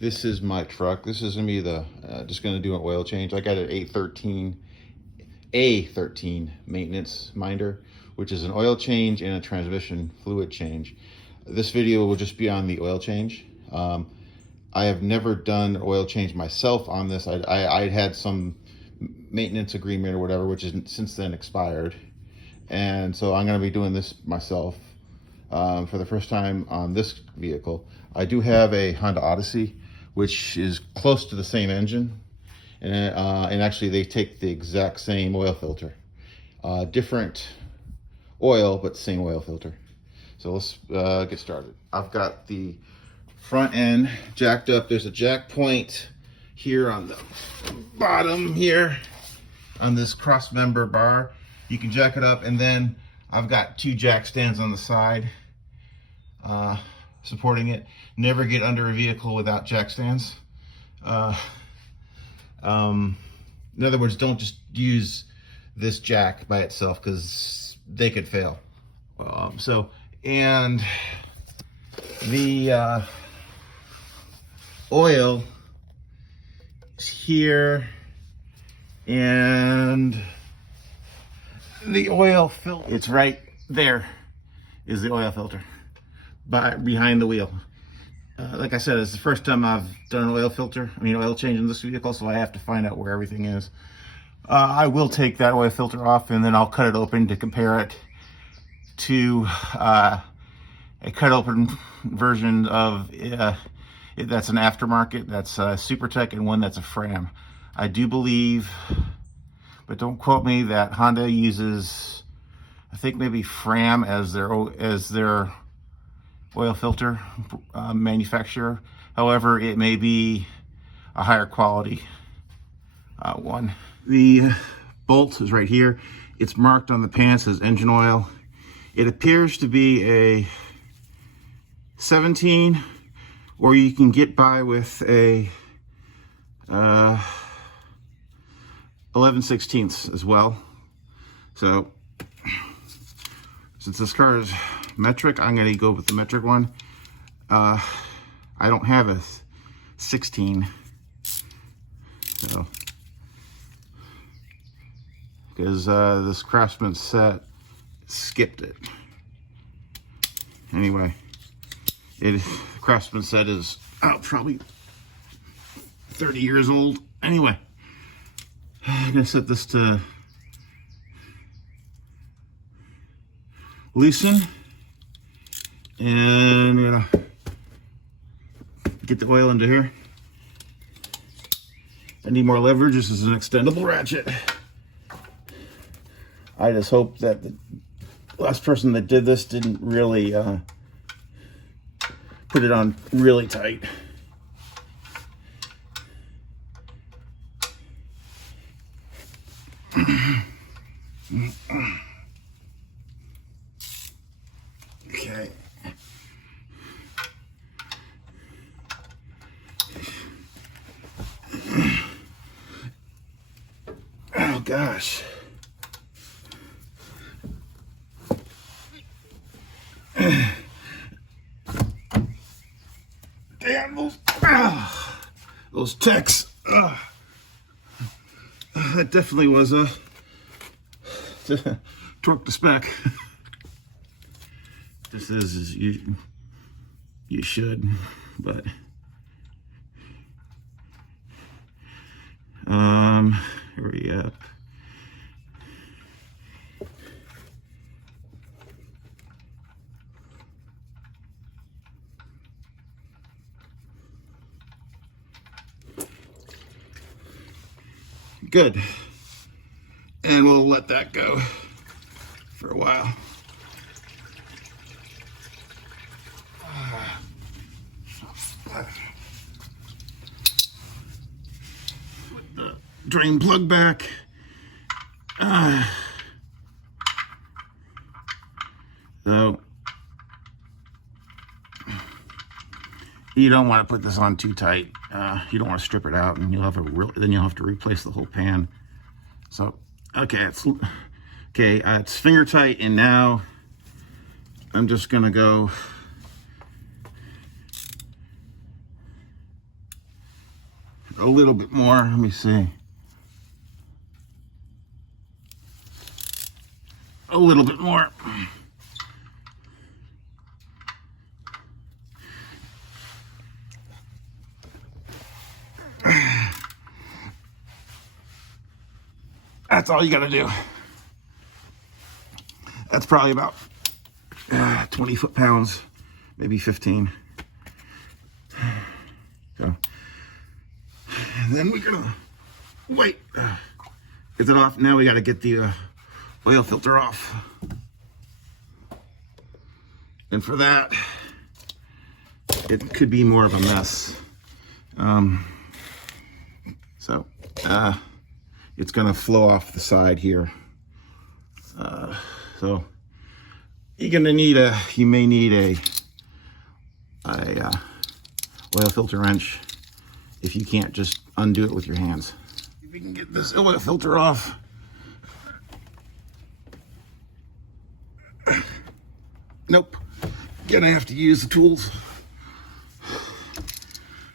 This is my truck. This is gonna be the just gonna do an oil change. I got an A13 maintenance minder, which is an oil change and a transmission fluid change. This video will just be on the oil change. I have never done an oil change myself on this. I had some maintenance agreement or whatever, which is since then expired, and so I'm going to be doing this myself for the first time on this vehicle. I do have a Honda Odyssey, which is close to the same engine, and actually they take the exact same oil filter, different oil but same oil filter. So let's get started. I've got the front end jacked up. There's a jack point here on the bottom here on this cross member bar. You can jack it up, and then I've got two jack stands on the side supporting it. Never get under a vehicle without jack stands. In other words, don't just use this jack by itself because they could fail. And the oil is here, and the oil filter, it's right there, is the oil filter behind the wheel. Like I said, it's the first time I've done an oil change in this vehicle, so I have to find out where everything is. I will take that oil filter off, and then I'll cut it open to compare it to a cut open version of that's an aftermarket, that's a supertech, and one that's a Fram. I do believe, but don't quote me, that Honda uses, I think maybe Fram as their oil filter manufacturer. However, it may be a higher quality one. The bolt is right here. It's marked on the pan, it says engine oil. It appears to be a 17, or you can get by with a 11/16 as well. So since this car is metric, I'm going to go with the metric one. I don't have a 16, so because this Craftsman set skipped it. Anyway, the Craftsman set is probably 30 years old. Anyway, I'm gonna set this to loosen, and get the oil into here. I need more leverage. This is an extendable ratchet. I just hope that the last person that did this didn't really put it on really tight. Okay. Oh gosh. Damn those techs. That definitely was a torque to spec. This is you should, but hurry up. Good. And we'll let that go for a while. Put the drain plug back. So you don't want to put this on too tight. You don't want to strip it out, and you'll have to replace the whole pan. So okay, it's finger tight, and now I'm just gonna go a little bit more. Let me see. A little bit more. That's all you gotta do. That's probably about 20 foot-pounds, maybe 15. So, and then we're gonna wait. Get it off. Now we gotta get the oil filter off. And for that, it could be more of a mess. So it's gonna flow off the side here. So you may need a oil filter wrench if you can't just undo it with your hands. If you can get this oil filter off. Nope, gonna have to use the tools.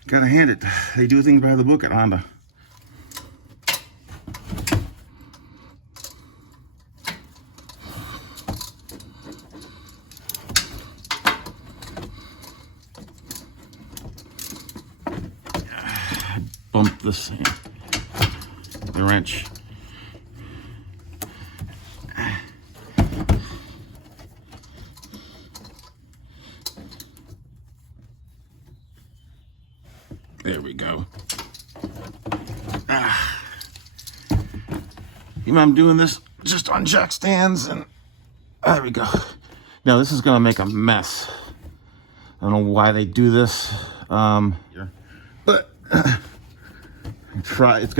Gotta hand it. They do things by the book at Honda. Bump this in. The wrench. There we go. I'm doing this just on jack stands, and there we go. Now this is gonna make a mess. I don't know why they do this, but it's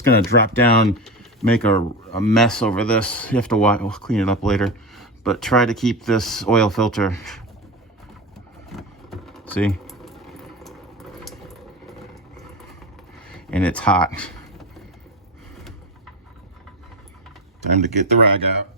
gonna drop down, make a mess over this. You have to watch. We'll clean it up later, but try to keep this oil filter. See. And it's hot. Time to get the rag out.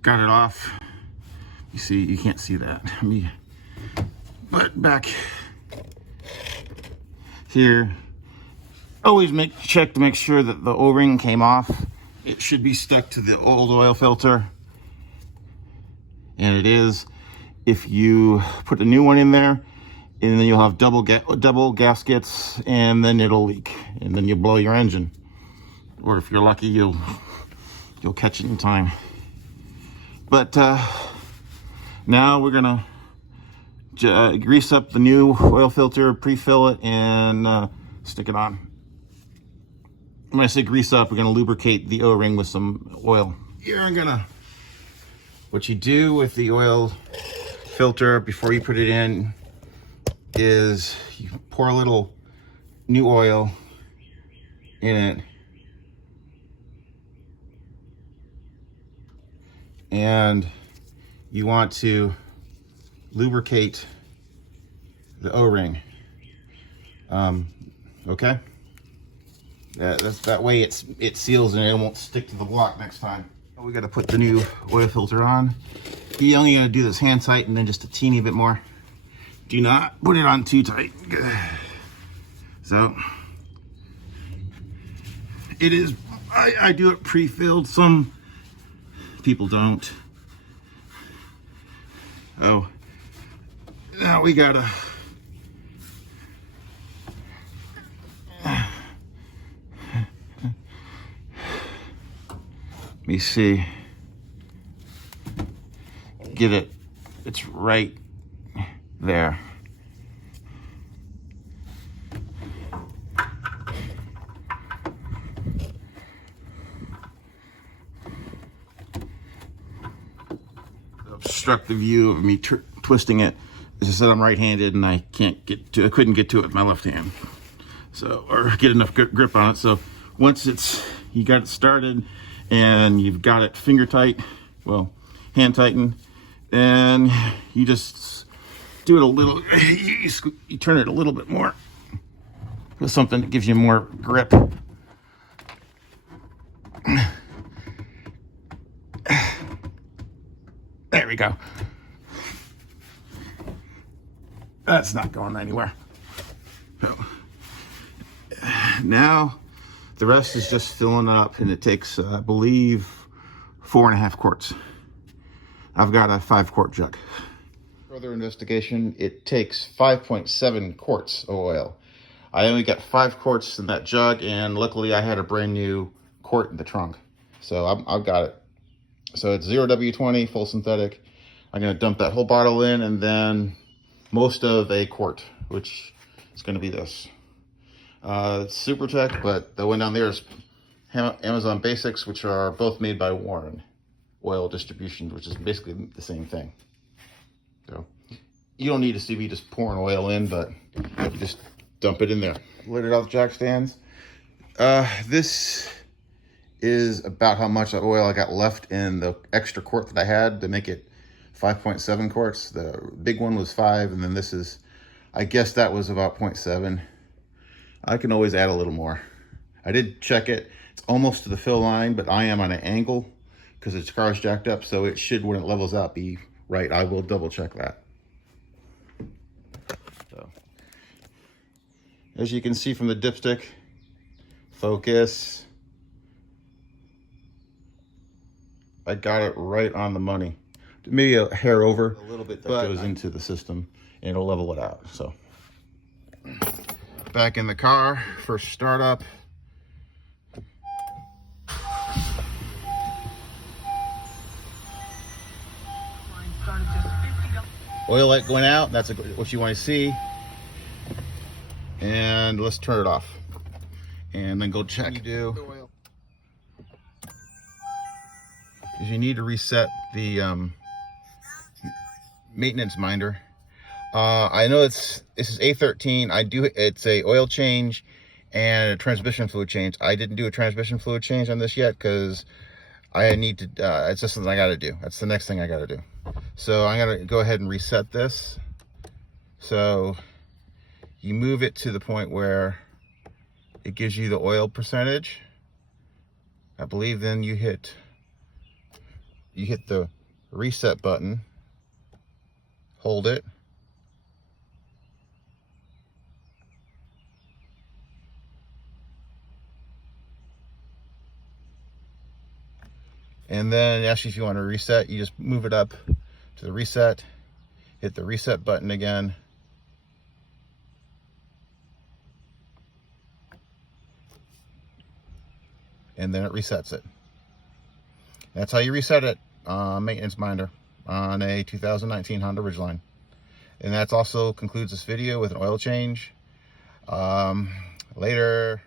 Got it off. You see, you can't see that. But back here, always check to make sure that the O-ring came off. It should be stuck to the old oil filter, and it is. If you put a new one in there, and then you'll have double gaskets, and then it'll leak, and then you'll blow your engine. Or if you're lucky, you'll catch it in time. But now we're gonna grease up the new oil filter, pre-fill it, and stick it on. When I say grease up, we're gonna lubricate the O-ring with some oil. Here what you do with the oil filter before you put it in is you pour a little new oil in it. And you want to lubricate the O-ring. Okay? That way it seals and it won't stick to the block next time. We got to put the new oil filter on. You're only going to do this hand tight and then just a teeny bit more. Do not put it on too tight. So it is. I do it pre-filled. Some people don't. Oh, now we gotta let me see. Get it. It's right there. Obstruct the view of me twisting it. As I said, I'm right-handed and I couldn't get to it with my left hand. So, or get enough grip on it. So once you got it started and you've got it finger tight, well, hand tightened, and you just do it a little, you turn it a little bit more with something that gives you more grip. There we go. That's not going anywhere. Now the rest is just filling up, and it takes, I believe, 4.5 quarts. I've got a 5-quart jug. Further investigation, it takes 5.7 quarts of oil. I only got 5 quarts in that jug, and luckily I had a brand new quart in the trunk. So I've got it. So it's 0W20, full synthetic. I'm gonna dump that whole bottle in, and then most of a quart, which is gonna be this. It's supertech, but the one down there is Amazon Basics, which are both made by Warren Oil Distribution, which is basically the same thing. So you don't need to see me just pouring oil in, but you just dump it in there. Let it off jack stands. This is about how much oil I got left in the extra quart that I had to make it 5.7 quarts. The big one was 5, and then this is, I guess that was about 0.7. I can always add a little more. I did check it. It's almost to the fill line, but I am on an angle because its car's jacked up, so it should, when it levels out, be right. I will double check that. So, as you can see from the dipstick, focus, I got it right on the money. Maybe a hair over, a little bit that goes into the system, and it'll level it out. So back in the car, first startup. Oil light going out, that's what you want to see. And let's turn it off. And then go check. You do is you need to reset the maintenance minder. I know this is A13. It's a oil change and a transmission fluid change. I didn't do a transmission fluid change on this yet because I need to, it's just something I got to do. That's the next thing I got to do. So I'm going to go ahead and reset this. So you move it to the point where it gives you the oil percentage. I believe then you hit the reset button, hold it, and then actually if you want to reset, you just move it up to the reset, hit the reset button again, and then it resets it. That's how you reset it, maintenance minder on a 2019 Honda Ridgeline. And that also concludes this video with an oil change. Later.